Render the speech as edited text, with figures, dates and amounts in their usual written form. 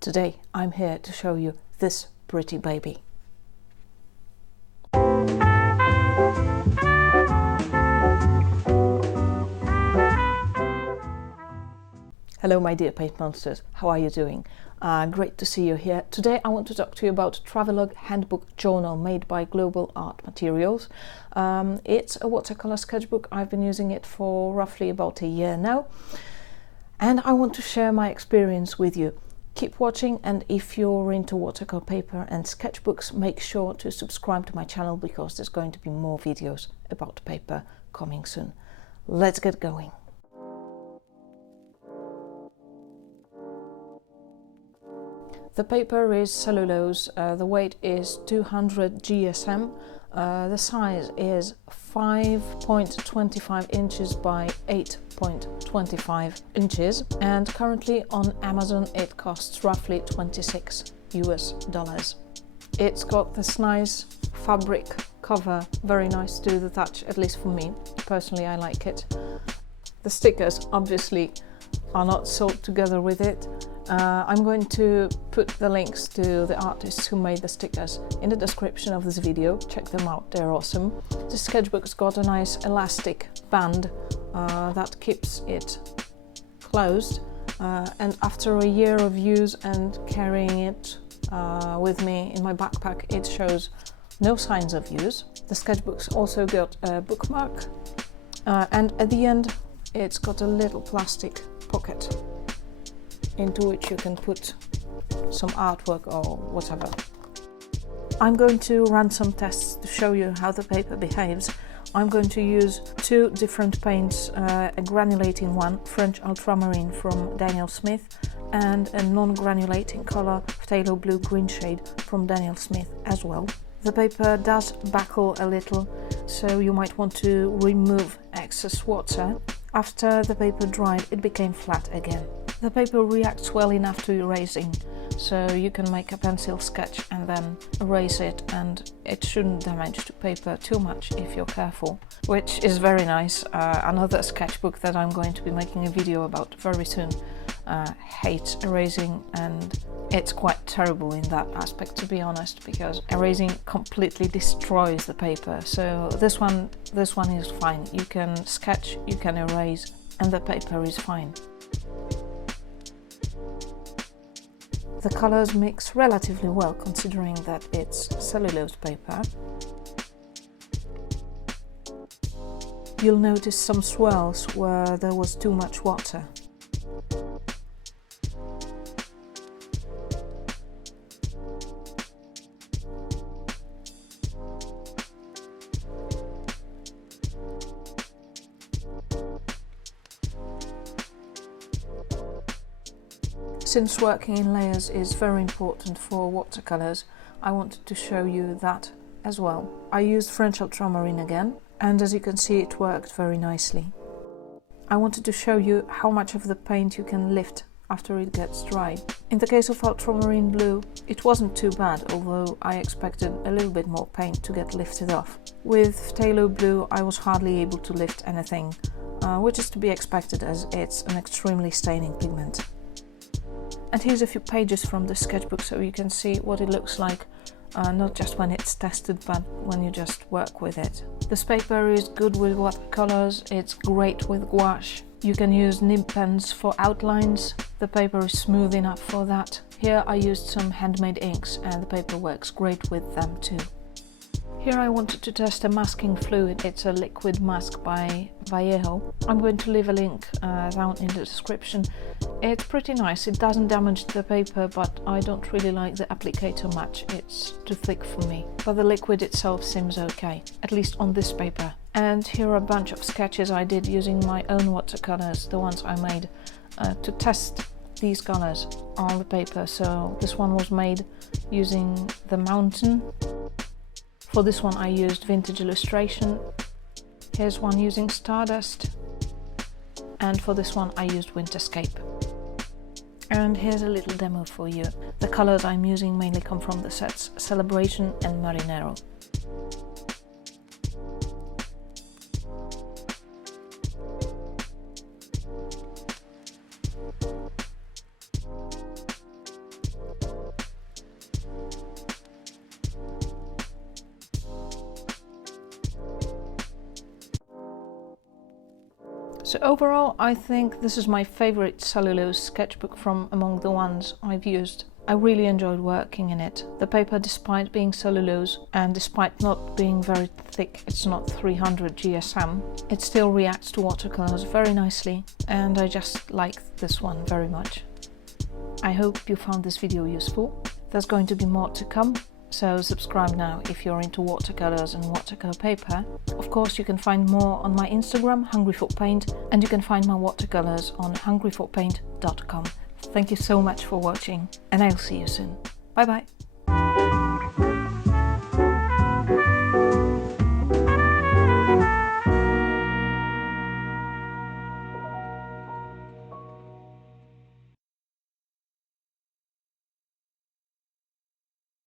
Today I'm here to show you this pretty baby. Hello my dear paint monsters, how are you doing? Great to see you here. Today I want to talk to you about Travelogue Handbook Journal made by Global Art Materials. It's a watercolor sketchbook. I've been using it for roughly about a year now, and I want to share my experience with you. Keep watching, and if you're into watercolor paper and sketchbooks, make sure to subscribe to my channel because there's going to be more videos about paper coming soon. Let's get going. The paper is cellulose, the weight is 200 GSM, the size is 5.25 inches by 8.25 inches, and currently on Amazon it costs roughly $26 US. It's got this nice fabric cover, very nice to the touch, at least for me. Personally, I like it. The stickers obviously are not sold together with it. I'm going to put the links to the artists who made the stickers in the description of this video. Check them out, they're awesome. The sketchbook's got a nice elastic band that keeps it closed, and after a year of use and carrying it with me in my backpack, it shows no signs of use. The sketchbook's also got a bookmark, and at the end it's got a little plastic pocket into which you can put some artwork or whatever. I'm going to run some tests to show you how the paper behaves. I'm going to use two different paints, a granulating one, French Ultramarine from Daniel Smith, and a non-granulating color, Phthalo Blue Green shade from Daniel Smith as well. The paper does buckle a little, so you might want to remove excess water. After the paper dried, it became flat again. The paper reacts well enough to erasing, so you can make a pencil sketch and then erase it, and it shouldn't damage the paper too much if you're careful, which is very nice. Another sketchbook that I'm going to be making a video about very soon hates erasing, and it's quite terrible in that aspect, to be honest, because erasing completely destroys the paper. So this one is fine. You can sketch, you can erase, and the paper is fine. The colors mix relatively well considering that it's cellulose paper. You'll notice some swirls where there was too much water. Since working in layers is very important for watercolors, I wanted to show you that as well. I used French Ultramarine again, and as you can see, it worked very nicely. I wanted to show you how much of the paint you can lift after it gets dry. In the case of Ultramarine Blue, it wasn't too bad, although I expected a little bit more paint to get lifted off. With Phthalo Blue, I was hardly able to lift anything, which is to be expected as it's an extremely staining pigment. And here's a few pages from the sketchbook so you can see what it looks like, not just when it's tested, but when you just work with it. This paper is good with watercolors, it's great with gouache. You can use nib pens for outlines. The paper is smooth enough for that. Here I used some handmade inks, and the paper works great with them too. Here I wanted to test a masking fluid. It's a liquid mask by Vallejo. I'm going to leave a link down in the description. It's pretty nice. It doesn't damage the paper, but I don't really like the applicator much. It's too thick for me. But the liquid itself seems okay, at least on this paper. And here are a bunch of sketches I did using my own watercolors, the ones I made to test these colors on the paper. So this one was made using the mountain. For this one I used Vintage Illustration. Here's one using Stardust. And for this one I used Winterscape. And here's a little demo for you. The colors I'm using mainly come from the sets Celebration and Marinero. So overall, I think this is my favorite cellulose sketchbook from among the ones I've used. I really enjoyed working in it. The paper, despite being cellulose and despite not being very thick, it's not 300 GSM, it still reacts to watercolors very nicely, and I just like this one very much. I hope you found this video useful. There's going to be more to come, so subscribe now if you're into watercolors and watercolor paper. Of course, you can find more on my Instagram, Hungry for Paint, and you can find my watercolors on hungryforpaint.com. Thank you so much for watching, and I'll see you soon. Bye bye!